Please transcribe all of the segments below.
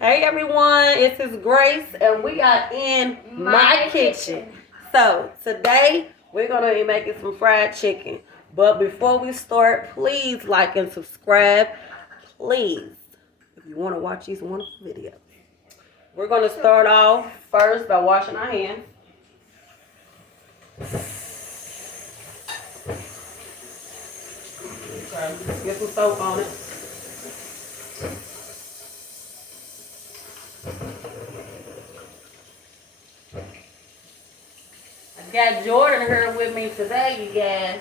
Hey everyone, it's His Grace, and we are in my kitchen. So today we're gonna be making some fried chicken. But before we start, please like and subscribe. Please, if you want to watch these wonderful videos. We're gonna start off first by washing our hands. Okay, get some soap on it. I got Jordan here with me today, you guys.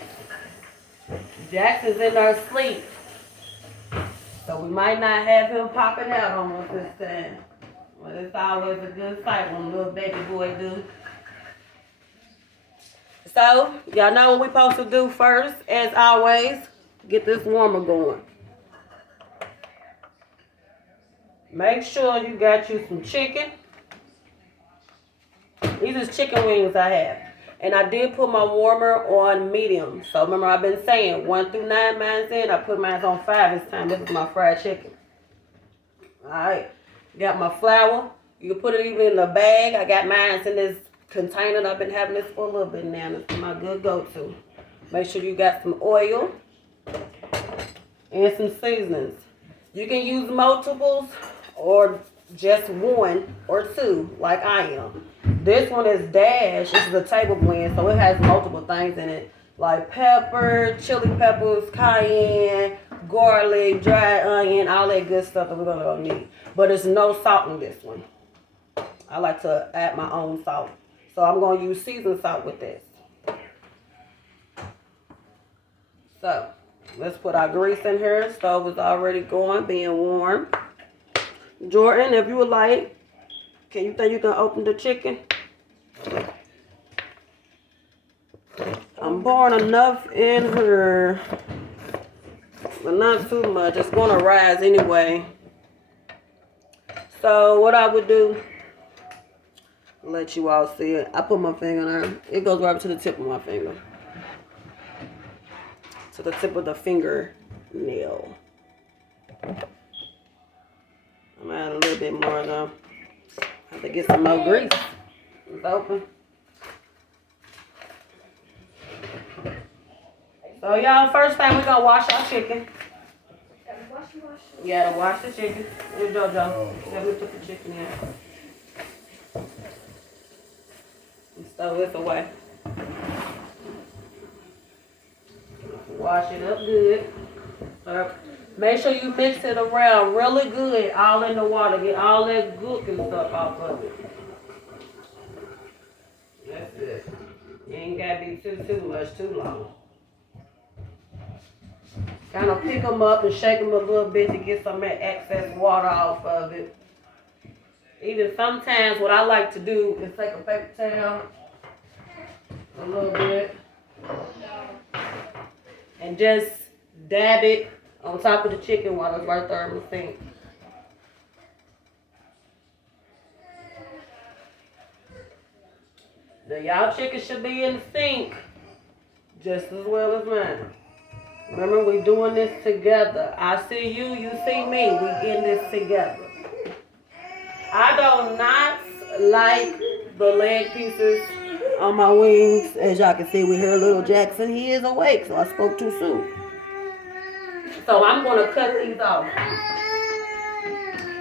Jackson's in our sleep, so we might not have him popping out on us this time. But it's always a good sight when little baby boy do. So, y'all know what we're supposed to do first, as always. Get this warmer going. Make sure you got you some chicken. These is chicken wings I have. And I did put my warmer on medium. So remember I've been saying 1 through 9 mine's in. I put mine on 5 this time. This is my fried chicken. Alright. Got my flour. You can put it even in a bag. I got mine in this container. I've been having this for a little bit now. This is my good go-to. Make sure you got some oil and some seasonings. You can use multiples or just 1 or 2 like I am. This one is Dash. This is a table blend, so it has multiple things in it. Like pepper, chili peppers, cayenne, garlic, dried onion, all that good stuff that we're going to need. But there's no salt in this one. I like to add my own salt. So I'm going to use seasoned salt with this. So, let's put our grease in here. Stove is already going, being warm. Jordan, if you would like, can you think you can open the chicken? I'm pouring enough in here, but not too much. It's going to rise anyway. So what I would do, let you all see it. I put my finger there. It goes right up to the tip of my finger. To the tip of the finger nail. I'm gonna add a little bit more though. Have to get some more grease. It's open. So y'all, first thing we're gonna wash our chicken. You gotta wash the chicken. Here, JoJo. Let me put the chicken in. And stow this away. Wash it up good. Make sure you mix it around really good, all in the water. Get all that gook and stuff off of it. That's it. You ain't got to be too much, too long. Kind of pick them up and shake them a little bit to get some of that excess water off of it. Even sometimes what I like to do is take a paper towel, a little bit, and just dab it on top of the chicken while it's right there in the sink. Now y'all chicken should be in the sink just as well as mine. Remember, we doing this together. I see you, you see me. We in this together. I do not like the leg pieces on my wings. As y'all can see, we hear little Jackson. He is awake, so I spoke too soon. So I'm going to cut these off.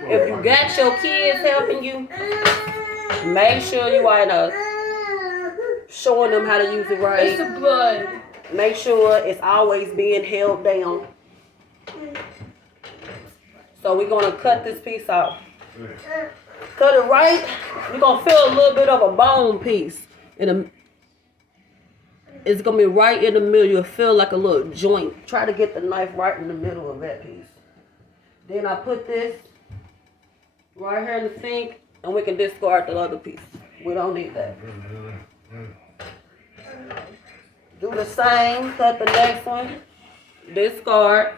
If you got your kids helping you, make sure you are showing them how to use it right. It's the blood. Make sure it's always being held down. So we're going to cut this piece off. Cut it right. You're going to feel a little bit of a bone piece. It's going to be right in the middle. You'll feel like a little joint. Try to get the knife right in the middle of that piece. Then I put this right here in the sink, and we can discard the other piece. We don't need that. Do the same. Cut the next one. Discard.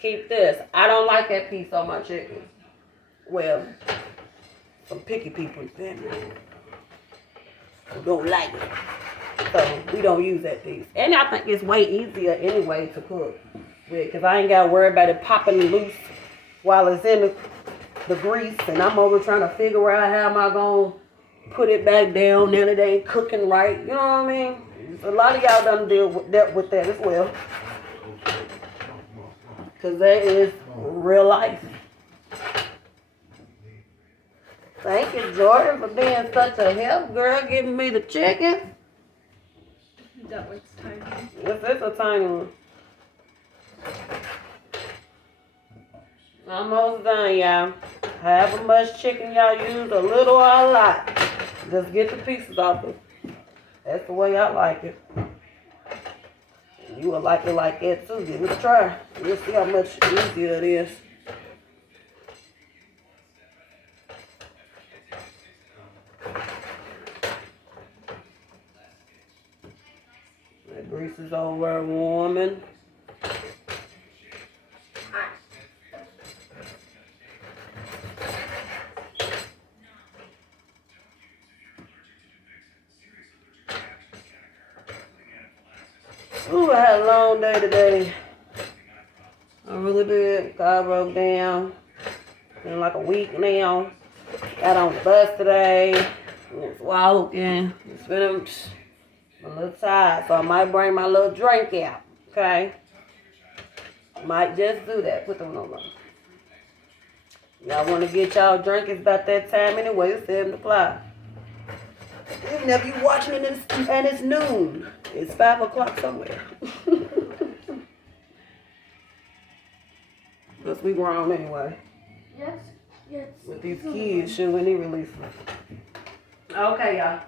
Keep this. I don't like that piece on my chicken. Well, some picky people don't like it. So we don't use that piece. And I think it's way easier anyway to cook with, because I ain't got to worry about it popping loose while it's in the the grease, and I'm over trying to figure out how am I gonna put it back down. Now it ain't cooking right. You know what I mean? A lot of y'all done deal with that as well, cause that is real life. Thank you, Jordan, for being such a help, girl, giving me the chicken. That one's tiny. It's a tiny one. Almost done, y'all. However much chicken y'all use, a little or a lot, just get the pieces off it. That's the way I like it. You will like it like that too. Give it a try. You'll see how much easier it is. That grease is over warming. Ooh, I had a long day today. I really did. Car broke down. Been like a week now. Got on the bus today. Was walking. It's been a little tired, so I might bring my little drink out. Okay? Might just do that. Put them on. Y'all want to get y'all drink? It's about that time anyway. It's 7 o'clock. Even if you watching it and it's noon, it's 5 o'clock somewhere. Because we grown anyway. Yes. With these kids, shoot, when they release them. Okay, y'all.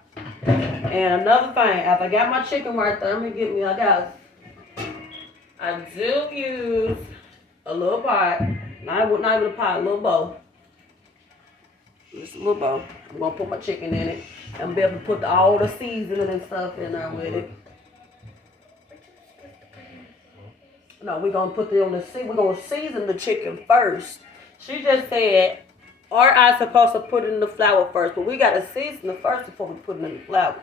And another thing, after I got my chicken right there, I do use a little pot, not even a pot, a little bowl. Just a little bowl. I'm going to put my chicken in it. I'm be able to put all the seasoning and stuff in there with it. No, we're going to put it on we're going to season the chicken first. She just said, are I supposed to put it in the flour first? But we got to season it first before we put it in the flour.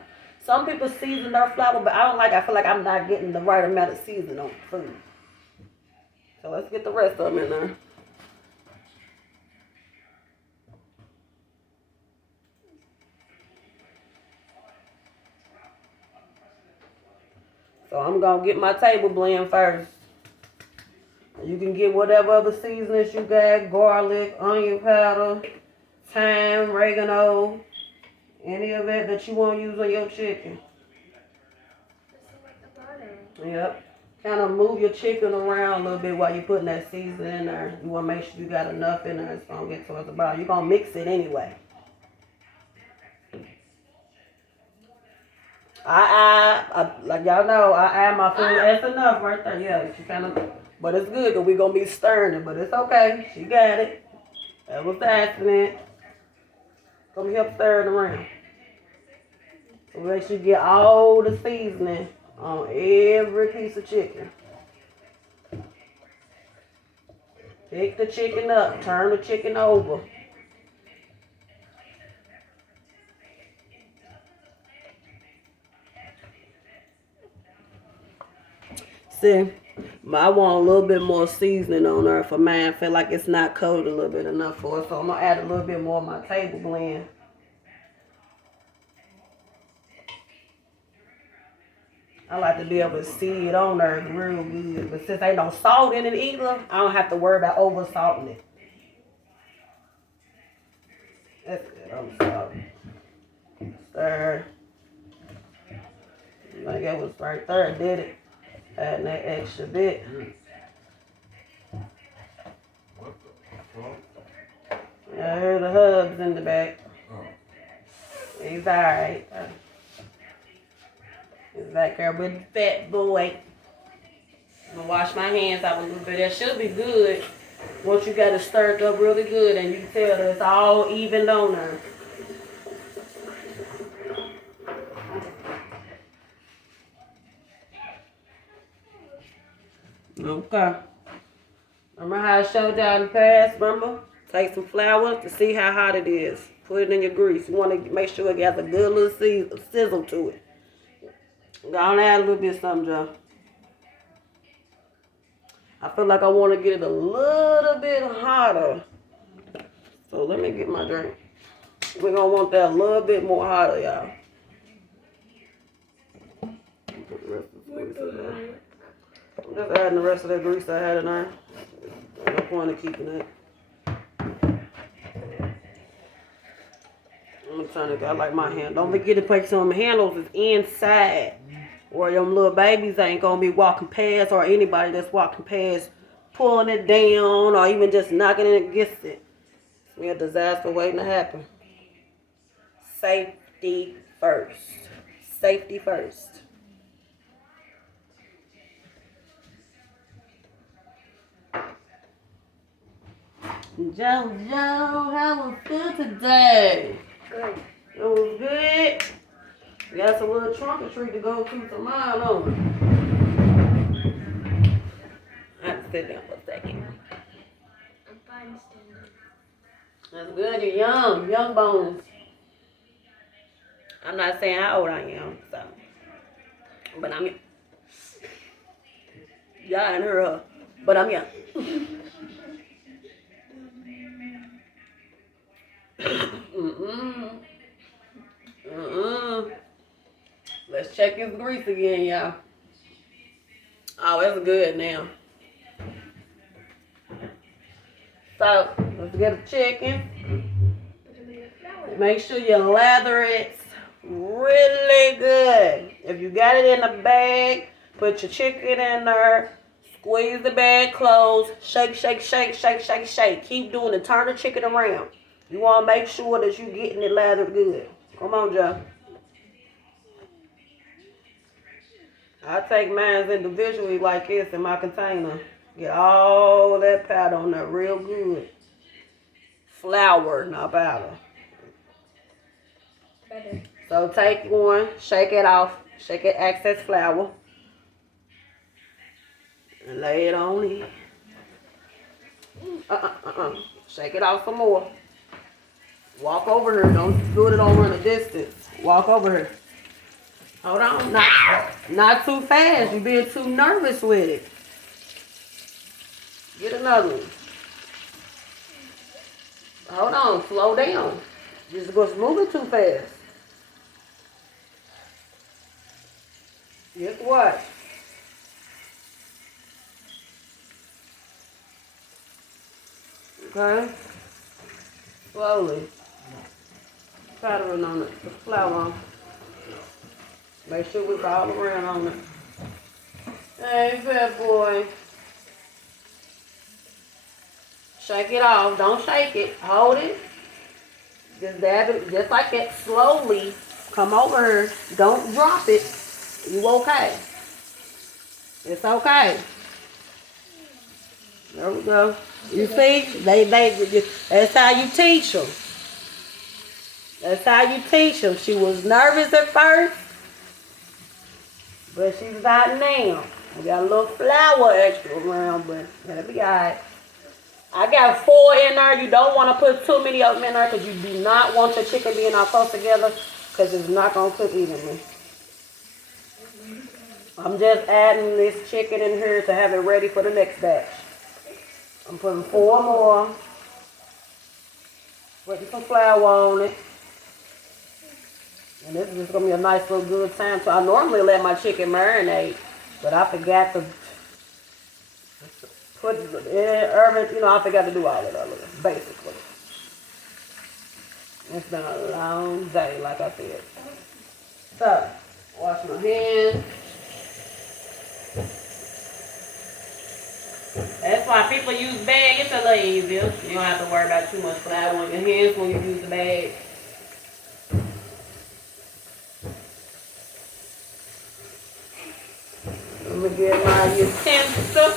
Some people season their flour, but I feel like I'm not getting the right amount of seasoning on food. So let's get the rest of them in there. So I'm going to get my table blend first. You can get whatever other seasonings you got, garlic, onion powder, thyme, oregano, any of that you want to use on your chicken. Yep. Kind of move your chicken around a little bit while you're putting that seasoning in there. You want to make sure you got enough in there. It's going to get towards the bottom. You're going to mix it anyway. Like y'all know, I add my food. That's enough right there. Yeah, she kind of, but it's good because we're going to be stirring it. But it's okay. She got it. That was the accident. Going to help stir it around. So make sure you get all the seasoning on every piece of chicken. Pick the chicken up. Turn the chicken over. See, I want a little bit more seasoning on there for mine. I feel like it's not coated a little bit enough for it. So I'm going to add a little bit more of my table blend. I like to be able to see it on there real good. But since ain't no salt in it either, I don't have to worry about over salting it. That's good. I'm sorry. Stir. Like that was right there. I did it. Adding that extra bit. I heard the hubs in the back. He's alright. He's back there with the fat boy. I'm gonna wash my hands out a little bit. That should be good. Once you got it stirred up really good and you can tell that it's all evened on there. Okay. Remember how I showed y'all in the past, remember? Take some flour to see how hot it is. Put it in your grease. You want to make sure it has a good little sizzle to it. Gonna add a little bit of something, Joe. I feel like I want to get it a little bit hotter. So let me get my drink. We're gonna want that a little bit more hotter, y'all. Put the rest of the grease in there. I'm just adding the rest of that grease I had in there. No point in keeping it. I'm gonna turn it. I like my hand. Don't forget to put some handles is inside, or them little babies ain't gonna be walking past, or anybody that's walking past pulling it down, or even just knocking it against it. It's be a disaster waiting to happen. Safety first. Safety first. Joe, how was good today? Good. It was good. We got some little trunk or treat to go to tomorrow on. I have to sit down for a second. I'm fine standing. That's good. You're young bones. I'm not saying how old I am, so, but I'm young. Y'all ain't heard her, but I'm young. Let's check his grease again, y'all. Oh, it's good now. So, let's get a chicken. Make sure you lather it really good. If you got it in a bag, put your chicken in there. Squeeze the bag closed. Shake, shake, shake, shake, shake, shake. Keep doing it. Turn the chicken around. You want to make sure that you're getting it lathered good. Come on, Joe. I take mine individually like this in my container. Get all that powder on there real good. Flour, not powder. Better. So take one, shake it off, shake it excess flour, and lay it on in. Shake it off some more. Walk over here. Don't do it over in a distance. Walk over here. Hold on. Not too fast. You're being too nervous with it. Get another one. Hold on. Slow down. Just go moving too fast. Guess what? Okay. Slowly. Powdering on it. The flour on. Make sure we all around on it. Hey, fat boy. Shake it off. Don't shake it. Hold it. Just dab it. Just like that. Slowly. Come over here. Don't drop it. You okay. It's okay. There we go. You see? That's how you teach them. That's how you teach them. She was nervous at first, but she's not now. I got a little flour extra around, but that'll be alright. I got 4 in there. You don't want to put too many of them in there because you do not want your chicken being all close together because it's not going to cook evenly. I'm just adding this chicken in here to have it ready for the next batch. I'm putting 4 more. Putting some flour on it. And this is just going to be a nice little good time. So I normally let my chicken marinate, but I forgot to put it in, I forgot to do all of that, basically. It's been a long day, like I said. So, wash my hands. That's why people use bag. It's a little easier. You don't have to worry about too much flour on your hands when you use the bag. I'm going to get my utensil.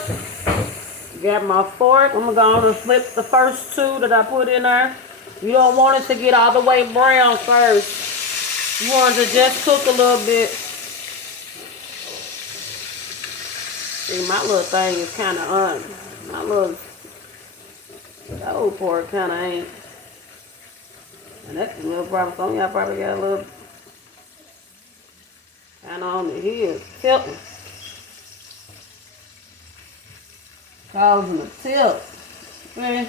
Got my fork. I'm going to flip the first 2 that I put in there. You don't want it to get all the way brown first. You want it to just cook a little bit. See, my little thing is kind of my little old pork kind of ain't. And that's a little problem. Some of y'all probably got a little kind of on the heel, tilting. Causing a tilt. Okay.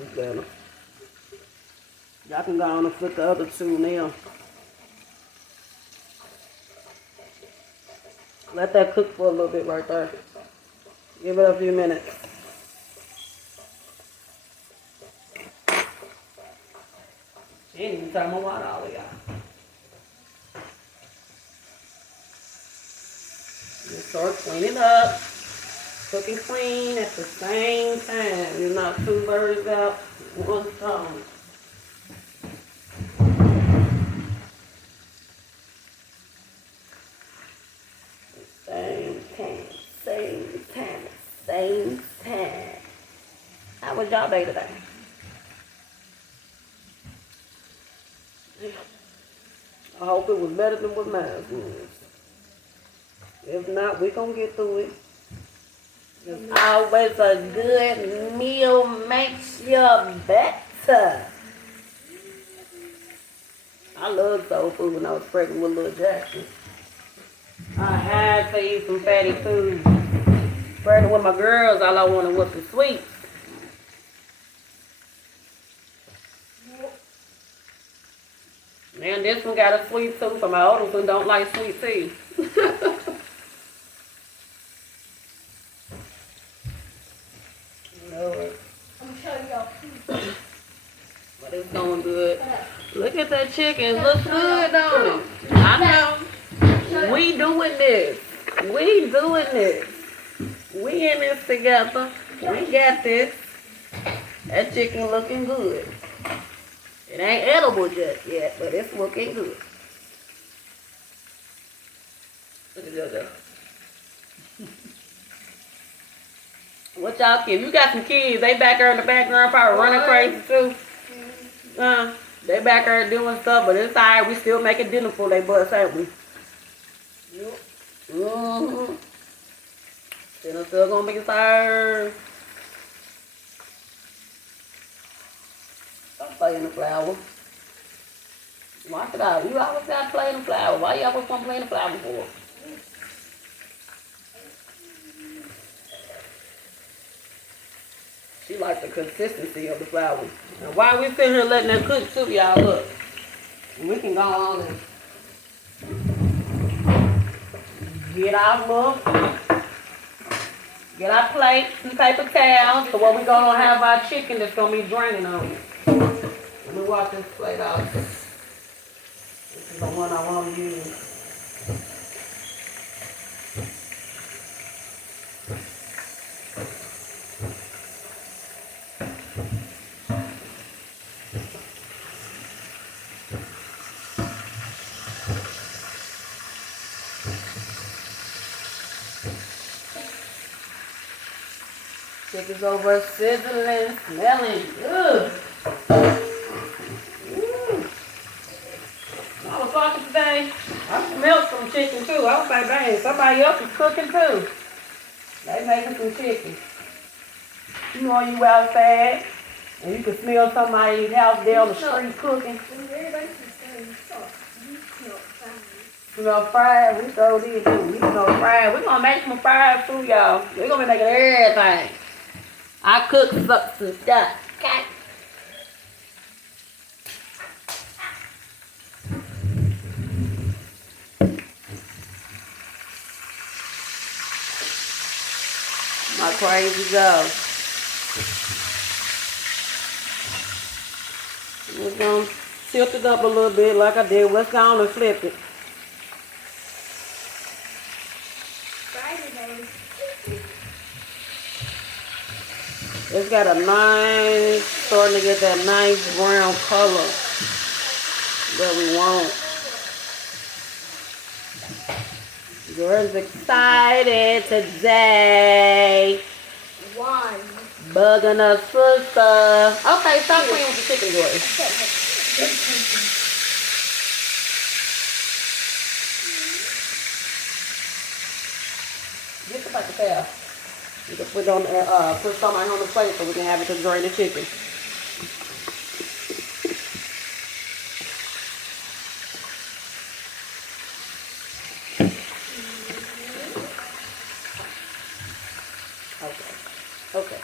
is better. Y'all can go on and flip the other two now. Let that cook for a little bit right there. Give it a few minutes. She ain't even turn my water all the way out. Just start cleaning up. Cook and clean at the same time. You're not two birds out, one stone. Same time, same time, same time. How was y'all day today? I hope it was better than what mine was. If not, we gonna get through it. It's always a good meal makes you better. I loved soul food when I was pregnant with little Jackson. I had to eat some fatty food. Pregnant with my girls, all I wanted was the sweets. Man, this one got a sweet tooth, for my oldest one don't like sweet tea. Lord. I'm showing y'all food. But it's going good. Look at that chicken. It looks good, don't it? I know. We doing this. We doing this. We in this together. We got this. That chicken looking good. It ain't edible just yet, but it's looking good. Look at JoJo. What y'all kids? You got some kids. They back there in the background probably running crazy too. They back there doing stuff, but it's alright. We still making dinner for they butts, ain't we? Yep. Mm-hmm. Dinner still gonna be served. Stop playing the flower. Watch it out. You always got to play in the flower. Why you always gonna play in the flower for? She likes the consistency of the flour. Now, while we sitting here letting that cook too, y'all, look. We can go on and get our plates and paper towels. So what we gonna have our chicken that's gonna be draining on it. Let me wash this plate out. This is the one I want to use. Chicken's over sizzling, smelling good. I was talking today. I smelled some chicken too. I was like, dang, somebody else is cooking too. They making some chicken. You know you outside and you can smell somebody's house down the street cooking. Smell fried. We so did too. We smell fried. We're gonna make some fried food, y'all. We're gonna be making everything. I cook some stuff. Okay. My crazy go. We're gonna tilt it up a little bit like I did. Let's go on and flip it. It's got a nice, starting to get that nice brown color that we want. Girls excited today. One. Bugging us sister. Okay, stop playing with the chicken, Joy. Get the paper towel. You can put something on the plate so we can have it to drain the chicken. Okay.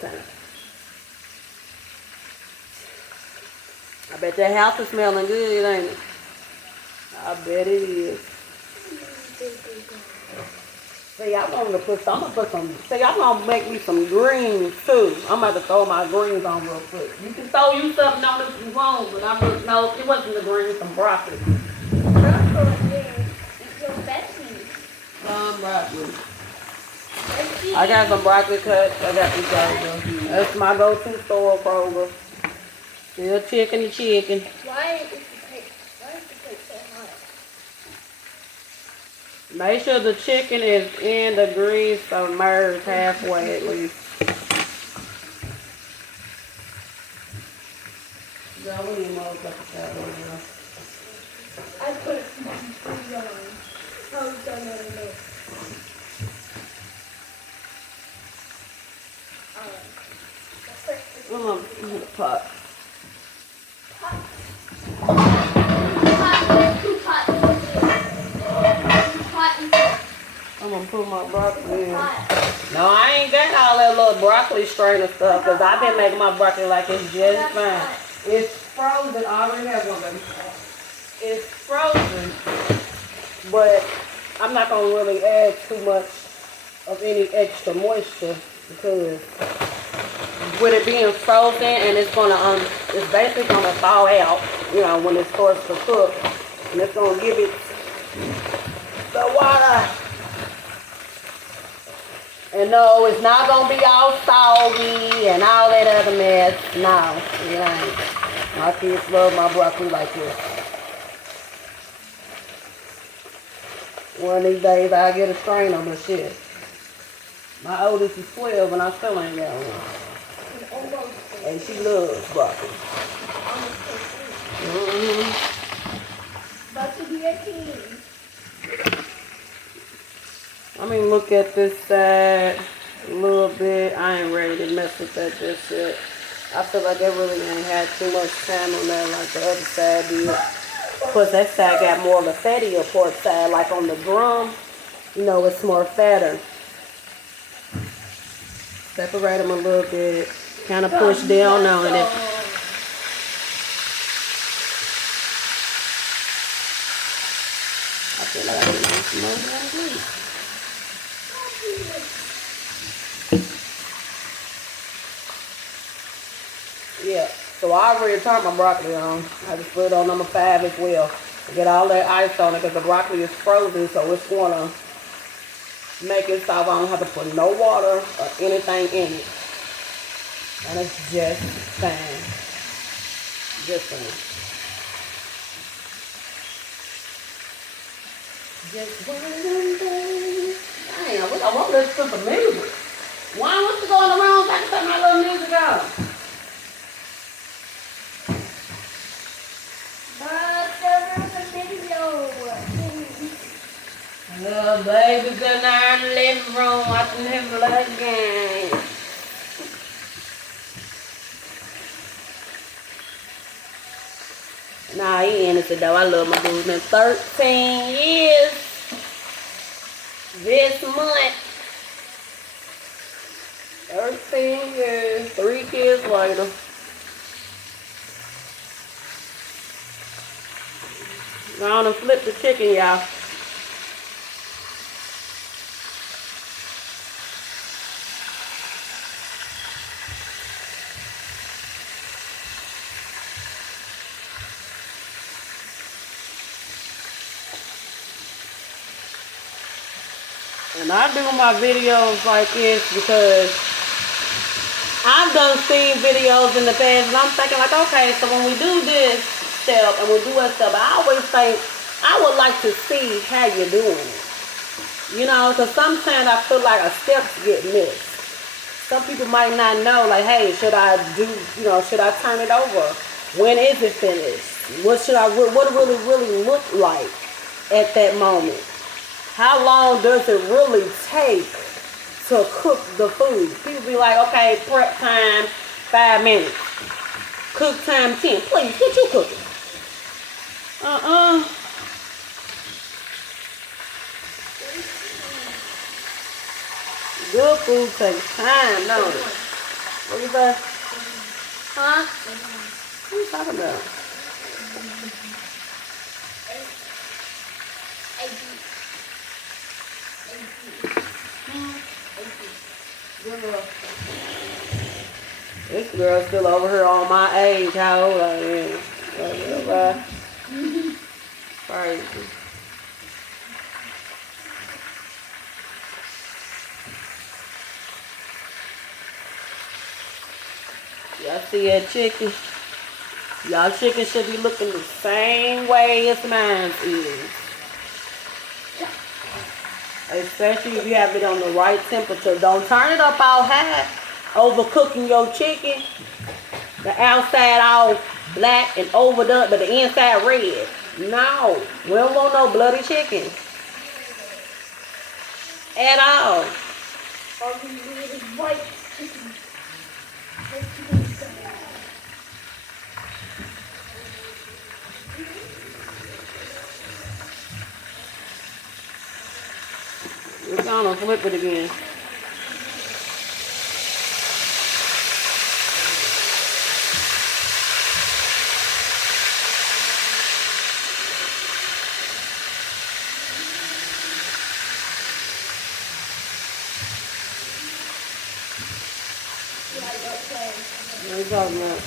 the time. I bet that house is smelling good, ain't it? I bet it is. See, I'm gonna put some, see, I'm gonna make me some greens too. I'm about to throw my greens on real quick. You can throw you something on if you want, but I'm just, no, it wasn't the greens, some broccoli. Broccoli is your veggies. Broccoli. I got some broccoli cuts. I got some Kroger. That's my go-to store, Kroger. Still chicken. Why is the plate so hot? Make sure the chicken is in the grease submerged halfway at least. Girl, we need more stuff. I put food on. How done it? I'm gonna put the pot. I'm gonna put my broccoli in. No, I ain't got all that little broccoli strainer stuff because I've been making my broccoli like it's just fine. It's frozen. I already have one, baby. It's frozen, but I'm not gonna really add too much of any extra moisture because with it being frozen and it's basically gonna thaw out, you know, when it starts to cook, and it's gonna give it the water. And no, it's not gonna be all soggy and all that other mess. No, it ain't. My kids love my broccoli like this. One of these days I'll get a strainer, but shit. My oldest is 12 and I still ain't got one. And she loves broccoli. About to be a teen. I mean, look at this side a little bit. I ain't ready to mess with that just yet. I feel like that really ain't had too much time on that like the other side did. Plus, that side got more of a fattier pork side. Like on the drum, you know, it's more fatter. Separate them a little bit. Kind of push down on it. I feel like I need some more broccoli. Yeah, so I already turned my broccoli on. I just put it on number 5 as well. To get all that ice on it because the broccoli is frozen, so it's going to make it so I don't have to put no water or anything in it. And it's just fine. Just fine. Just one of them days. Damn, I want to listen to some music. Why wants to go on the wrong? I can turn my little music on. Little baby's in our living room watching his little game. Nah, he innocent though. I love my dude. Been 13 years this month. 13 years, 3 kids later. Go on and flip the chicken, y'all. And I do my videos like this because I've done seen videos in the past and I'm thinking like, okay, so when we do this step and we do that step, I always think, I would like to see how you're doing it. You know, because sometimes I feel like a steps get missed. Some people might not know, like, hey, should I turn it over? When is it finished? What it really look like at that moment? How long does it really take to cook the food? People be like, okay, prep time, 5 minutes. Cook time, 10. Please, get you cooking. Good food takes time, don't it? What you say? Huh? What are you talking about? Girl. This girl's still over here on my age. How old I am? Crazy. Y'all see that chicken? Y'all chicken should be looking the same way as mine is. Especially if you have it on the right temperature. Don't turn it up all high. Overcooking your chicken. The outside all black and overdone, but the inside red. No, we don't want no bloody chicken. At all. All we need is white chicken. White chicken is good. We're gonna flip it again. Yeah, I got play. What are you talking about?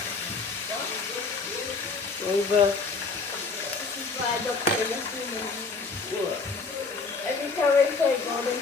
What is that? This is why I don't play this game anymore. What? Every time I play Golden